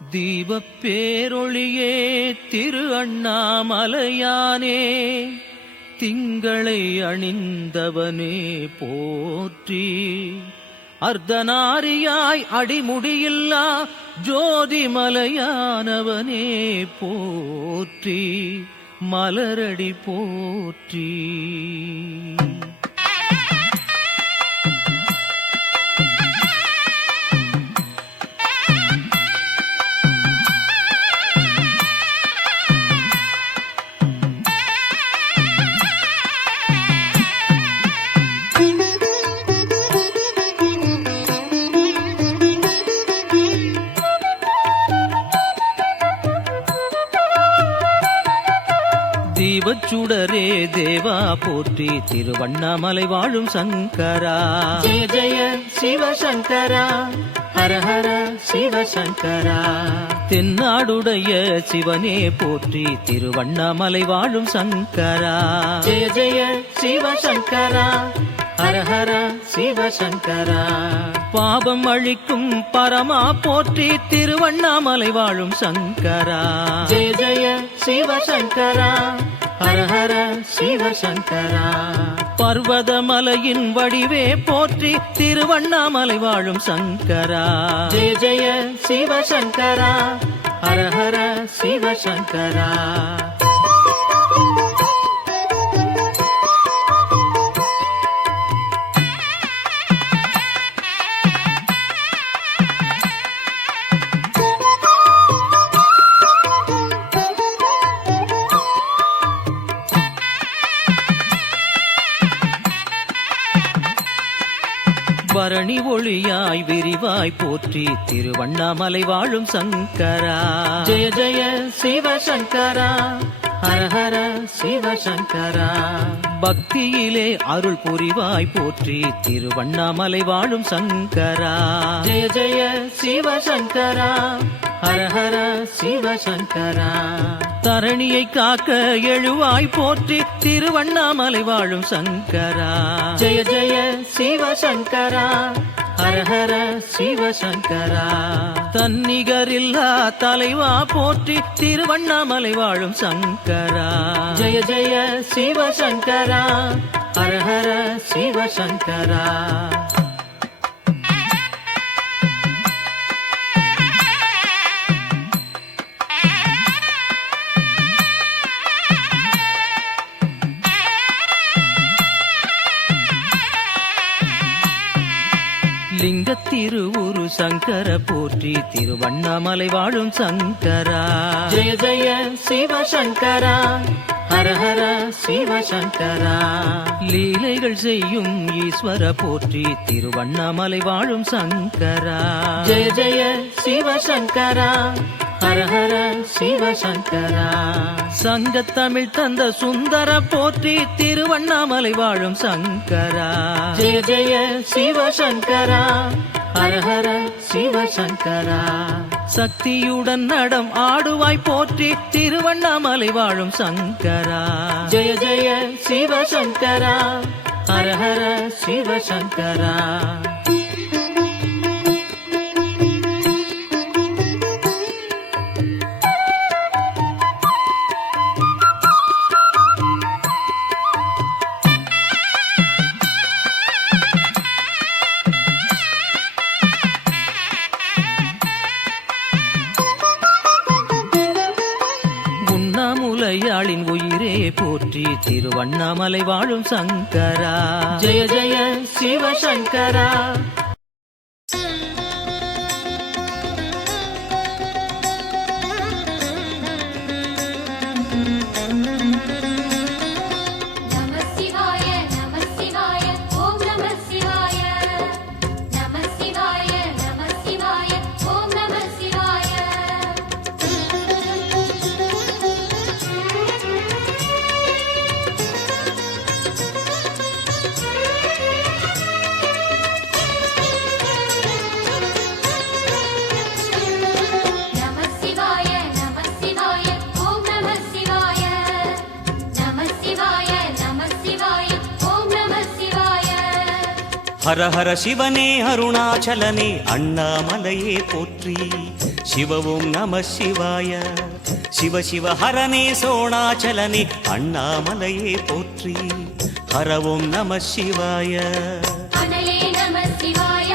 தீபப் பேரொளியே திரு அண்ணாமலையானே, திங்களை அணிந்தவனே போற்றி. அர்த்தநாரியாய் அடிமுடியில்லா ஜோதிமலையானவனே போற்றி, மலரடி போற்றி. தீபச்சுடரே தேவா போற்றி, திருவண்ணாமலை வாழும் சங்கரா. ஜெய ஜெய சிவசங்கரா, ஹர ஹர சிவசங்கரா. தென்னாடுடைய சிவனே போற்றி, திருவண்ணாமலை வாழும் சங்கரா. ஜெய ஜெய சிவசங்கரா, ஹர ஹர சிவசங்கரா. பாபம் அழிக்கும் பரமா போற்றி, திருவண்ணாமலை வாழும் சங்கரா. ஜெய ஜெய சிவசங்கரா, ஹர ஹர சிவசங்கரா. பர்வதமலையின் வடிவே போற்றி, திருவண்ணாமலை வாழும் சங்கரா. ஜெய ஜெய சிவசங்கரா, ஹர ஹர சிவசங்கரா. பரணி ஒளியாய் விரிவாய் போற்றி, திருவண்ணாமலை வாழும் சங்கரா. ஜெய ஜெய சிவசங்கரா, ஹர ஹர சிவசங்கரா. பக்தியிலே அருள் புரிவாய் போற்றி, திருவண்ணாமலை வாழும் சங்கரா. ஜெய ஜெய சிவசங்கரா, ஹர ஹர சிவசங்கரா. தரணியை காக்க எழுவாய் போற்றி, திருவண்ணாமலை வாழும் சங்கரா. ஜெய ஜெய சிவசங்கரா, ஹர ஹர சிவசங்கரா. தன்னிகரில்லா தலைவா போற்றி, திருவண்ணாமலை வாழும் சங்கரா. ஜெய ஜெய சிவசங்கரா, ஹர ஹர சிவசங்கரா. லிங்க திருவுரு சங்கர போற்றி, திருவண்ணாமலை வாழும் சங்கரா. ஜெய ஜெய சிவசங்கரா, ஹர ஹர சிவசங்கரா. லீலைகள் செய்யும் ஈஸ்வர போற்றி, திருவண்ணாமலை வாழும் சங்கரா. ஜெய ஜெய சிவசங்கரா, ஹர ஹர சிவசங்கரா. சங்கத்தமிழ் தந்த சுந்தர போற்றி, திருவண்ணாமலை வாழும் சங்கரா. ஜெய ஜெய சிவசங்கரா, ஹர ஹர சிவசங்கரா. சக்தியுடன் நடம் ஆடுவாய் போற்றி, திருவண்ணாமலை வாழும் சங்கரா. ஜெய ஜெய சிவசங்கரா, ஹர ஹர சிவசங்கரா. உண்ணாமுலையாளின் உயிரே போற்றி, திருவண்ணாமலை வாழும் சங்கரா. ஜெய ஜெய சிவசங்கரா. ஹர ஹர சிவனே அருணாச்சலனே அண்ணாமலையே போற்றி, ಶಿವ ಓಂ ನಮಃ ಶಿವಾಯ ಶಿವ ಶಿವ ಹರನೇ ಸೋಣಾಚಲನೆ ಅಣ್ಣಾಮಲಯೇ ಪೋತ್ರಿ ಹರ ಓಂ ನಮಃ ಶಿವಾಯ அனலே நம சிவாய